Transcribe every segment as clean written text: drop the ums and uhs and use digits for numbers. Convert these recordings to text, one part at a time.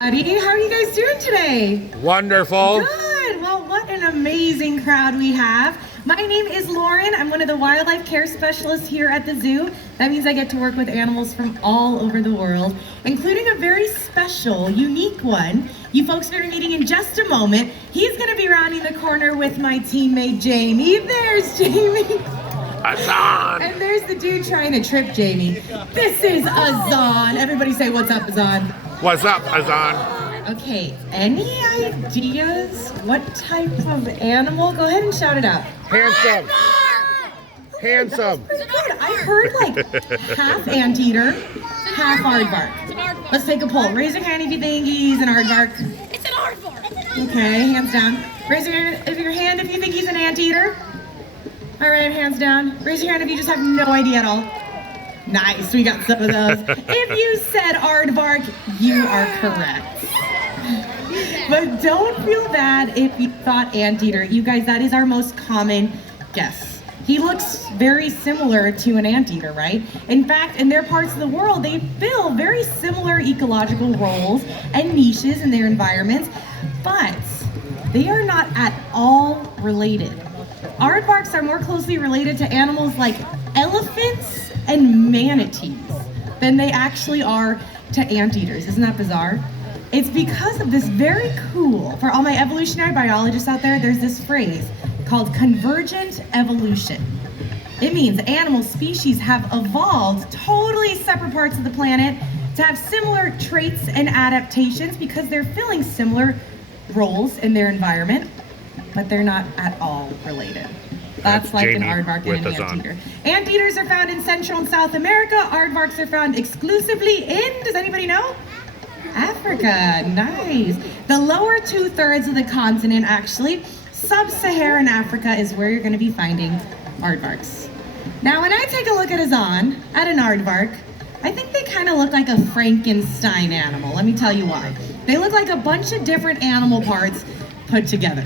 Buddy, how are you guys doing today? Wonderful. Good. Well, what an amazing crowd we have. My name is Lauren. I'm one of the wildlife care specialists here at the zoo. That means I get to work with animals from all over the world, including a very special, unique one. You folks are meeting in just a moment. He's going to be rounding the corner with my teammate, Jamie. There's Jamie. Azaan. And there's the dude trying to trip Jamie. This is Azaan. Everybody say, what's up, Azaan? What's up, Azaan? Okay, any ideas what type of animal? Go ahead and shout it out. Handsome. Handsome. Pretty good. I heard like half anteater, half aardvark. Let's take a poll. Raise your hand if you think he's an aardvark. It's an aardvark. Okay, hands down. Raise your hand if you think he's an anteater. All right, hands down. Raise your hand if you just have no idea at all. Nice, we got some of those. If you said aardvark, you are correct. But don't feel bad if you thought anteater. You guys, that is our most common guess. He looks very similar to an anteater, right? In fact, in their parts of the world, they fill very similar ecological roles and niches in their environments, but they are not at all related. Aardvarks are more closely related to animals like elephants and manatees than they actually are to anteaters. Isn't that bizarre? It's because of this very cool, for all my evolutionary biologists out there, there's this phrase called convergent evolution. It means animal species have evolved totally separate parts of the planet to have similar traits and adaptations because they're filling similar roles in their environment, but they're not at all related. That's like an aardvark and an anteater. Anteaters are found in Central and South America. Aardvarks are found exclusively in, does anybody know? Africa. Nice. The lower 2/3 of the continent, actually, sub-Saharan Africa is where you're going to be finding aardvarks. Now, when I take a look at Azaan, at an aardvark, I think they kind of look like a Frankenstein animal. Let me tell you why. They look like a bunch of different animal parts put together.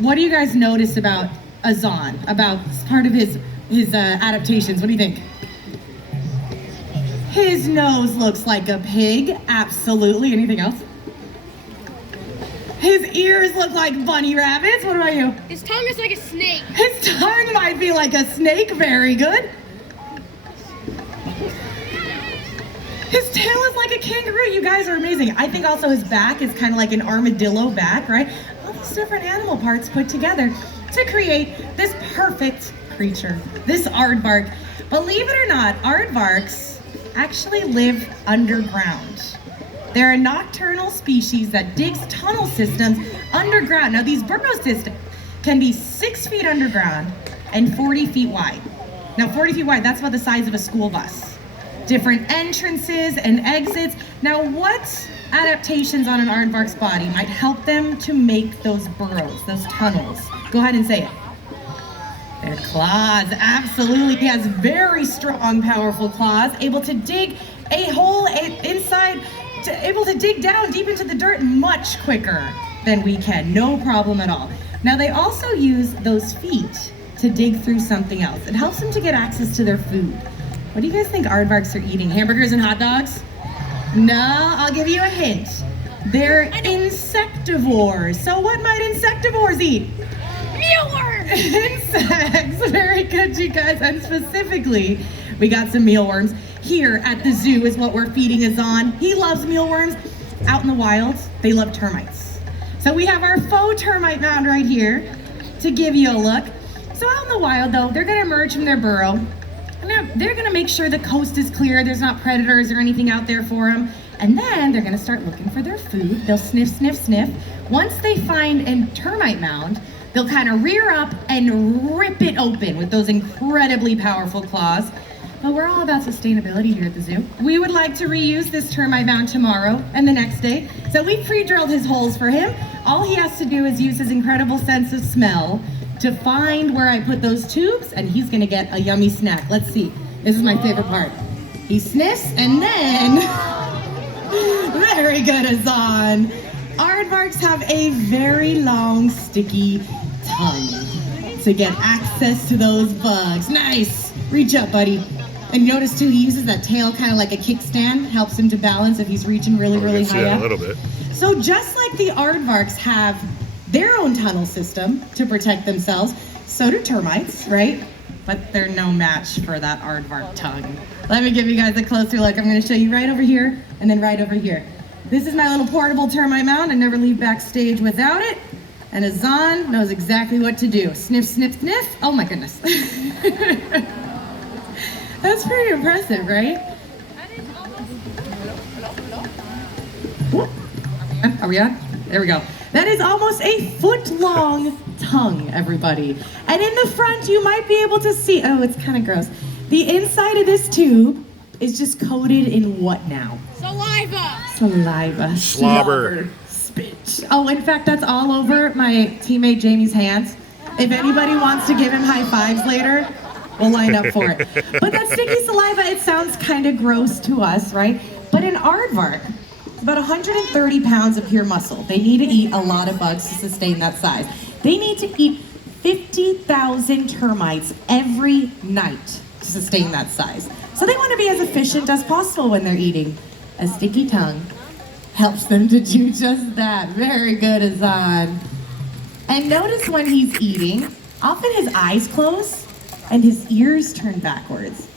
What do you guys notice about Azaan, about part of his adaptations? What do you think? His nose looks like a pig, absolutely. Anything else? His ears look like bunny rabbits. What about you? His tongue is like a snake. His tongue might be like a snake, very good. His tail is like a kangaroo. You guys are amazing. I think also his back is kind of like an armadillo back, right? All these different animal parts put together to create this perfect creature, this aardvark. Believe it or not, aardvarks actually live underground. They're a nocturnal species that digs tunnel systems underground. Now these burrow systems can be 6 feet underground and 40 feet wide. Now 40 feet wide, that's about the size of a school bus. Different entrances and exits. Now what adaptations on an aardvark's body might help them to make those burrows, those tunnels? Go ahead and say it. Their claws, absolutely. He has very strong, powerful claws, able to dig a hole inside, able to dig down deep into the dirt much quicker than we can. No problem at all. Now they also use those feet to dig through something else. It helps them to get access to their food. What do you guys think aardvarks are eating? Hamburgers and hot dogs? No, I'll give you a hint. They're insectivores. So what might insectivores eat? Mealworms! Insects. Very good, you guys. And specifically, we got some mealworms. Here at the zoo is what we're feeding Azaan. He loves mealworms. Out in the wild, they love termites. So we have our faux termite mound right here to give you a look. So out in the wild, though, they're going to emerge from their burrow. And they're going to make sure the coast is clear. There's not predators or anything out there for them. And then they're going to start looking for their food. They'll sniff, sniff, sniff. Once they find a termite mound, they'll kind of rear up and rip it open with those incredibly powerful claws. But we're all about sustainability here at the zoo. We would like to reuse this termite mound tomorrow and the next day. So we pre-drilled his holes for him. All he has to do is use his incredible sense of smell to find where I put those tubes, and he's gonna get a yummy snack. Let's see. This is my favorite part. He sniffs and then, very good, Azaan. Aardvarks have a very long, sticky tongue to get access to those bugs. Nice. Reach up, buddy. And you notice too, he uses that tail kind of like a kickstand, helps him to balance if he's reaching really, really high Yeah, up. a little bit. So just like the aardvarks have their own tunnel system to protect themselves, so do termites, right? But they're no match for that aardvark tongue. Let me give you guys a closer look. I'm going to show you right over here and then right over here. This is my little portable termite mound. I never leave backstage without it. And Azaan knows exactly what to do. Sniff, sniff, sniff. Oh my goodness. That's pretty impressive, right? Are we on? There we go. That is almost a foot-long tongue, everybody. And in the front, you might be able to see, oh, it's kind of gross. The inside of this tube is just coated in what now? Saliva. Saliva. Slobber. Spit. Oh, in fact, that's all over my teammate Jamie's hands. If anybody wants to give him high fives later, we'll line up for it. But that sticky saliva, it sounds kind of gross to us, right? But in aardvark, it's about 130 pounds of pure muscle. They need to eat a lot of bugs to sustain that size. They need to eat 50,000 termites every night to sustain that size. So they want to be as efficient as possible when they're eating. A sticky tongue helps them to do just that. Very good, Azaan. And notice when he's eating, often his eyes close and his ears turn backwards.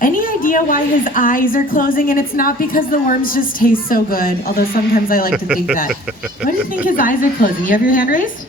Any idea why his eyes are closing? And it's not because the worms just taste so good, although sometimes I like to think that. Why do you think his eyes are closing? You have your hand raised?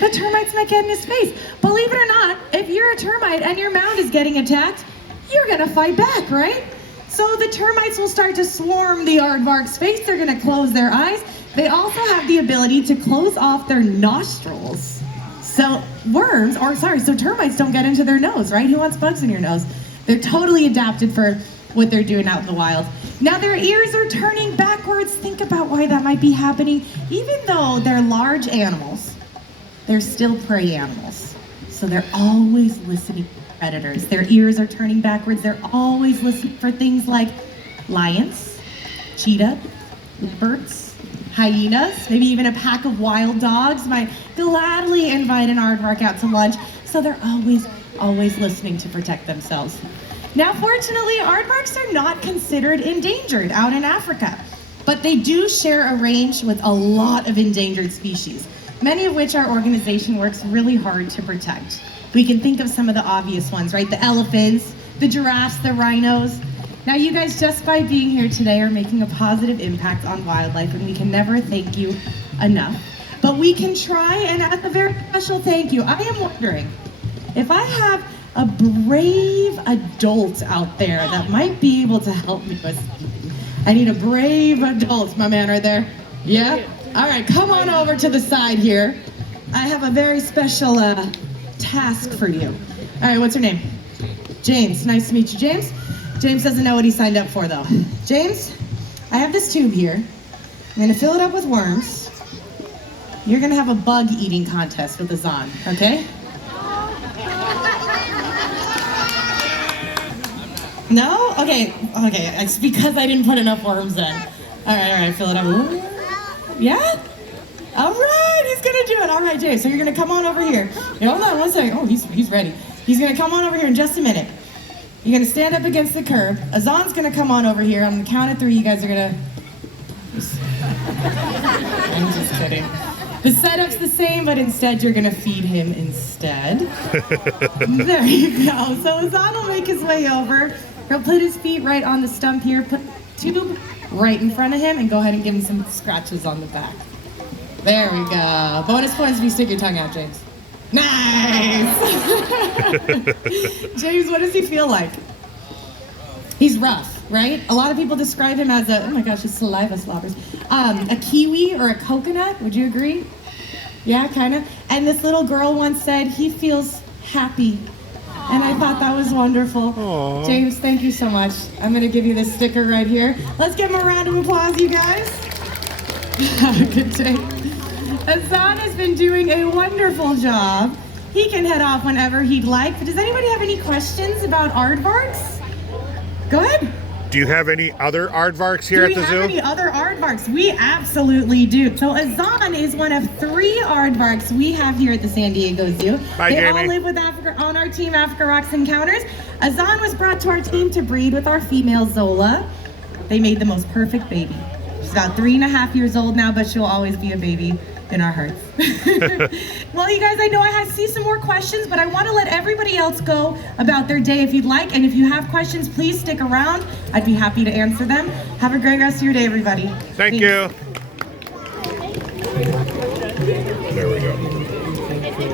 The termites might get in his face. Believe it or not, if you're a termite and your mound is getting attacked, you're gonna fight back, right? So the termites will start to swarm the aardvark's face. They're gonna close their eyes. They also have the ability to close off their nostrils. So so termites don't get into their nose, right? Who wants bugs in your nose? They're totally adapted for what they're doing out in the wild. Now their ears are turning backwards. Think about why that might be happening. Even though they're large animals, they're still prey animals. So they're always listening to predators. Their ears are turning backwards. They're always listening for things like lions, cheetah, leopards, hyenas, maybe even a pack of wild dogs might gladly invite an aardvark out to lunch. So they're always listening to protect themselves. Now, fortunately, aardvarks are not considered endangered out in Africa, but they do share a range with a lot of endangered species, many of which our organization works really hard to protect. We can think of some of the obvious ones, right? The elephants, the giraffes, the rhinos. Now you guys, just by being here today, are making a positive impact on wildlife, and we can never thank you enough. But we can try, and as a very special thank you, I am wondering if I have a brave adult out there that might be able to help me with something. I need a brave adult, my man right there. Yeah? All right, come on over to the side here. I have a very special task for you. All right, what's your name? James. Nice to meet you, James. James doesn't know what he signed up for, though. James, I have this tube here. I'm gonna fill it up with worms. You're gonna have a bug eating contest with Azaan, okay? No? Okay, it's because I didn't put enough worms in. All right, fill it up. Ooh. Yeah? All right, he's gonna do it. All right, James, so you're gonna come on over here. Hold on one second. Oh, he's ready. He's gonna come on over here in just a minute. You're gonna stand up against the curb. Azaan's gonna come on over here. On the count of 3, you guys are gonna... I'm just kidding. The setup's the same, but instead you're gonna feed him instead. There you go. So Azaan will make his way over. He'll put his feet right on the stump here, put the tube right in front of him, and go ahead and give him some scratches on the back. There we go. Bonus points if you stick your tongue out, James. Nice! James, what does he feel like? He's rough, right? A lot of people describe him as a, oh my gosh, his saliva slobbers. A kiwi or a coconut, would you agree? Yeah, kind of. And this little girl once said he feels happy. And I thought that was wonderful. Aww. James, thank you so much. I'm gonna give you this sticker right here. Let's give him a round of applause, you guys. Have a good day. Azaan has been doing a wonderful job. He can head off whenever he'd like, but does anybody have any questions about aardvarks? Go ahead. Do you have any other aardvarks here Do at we the have zoo? any other aardvarks? We absolutely do. So Azaan is one of 3 aardvarks we have here at the San Diego Zoo. Bye, they Jamie. all live with Africa on our team, Africa Rocks Encounters. Azaan was brought to our team to breed with our female Zola. They made the most perfect baby. She's about 3.5 years old now, but she'll always be a baby in our hearts. Well, you guys, I know I see some more questions, but I want to let everybody else go about their day if you'd like. And if you have questions, please stick around. I'd be happy to answer them. Have a great rest of your day, everybody. Thank Thanks. you. There we go.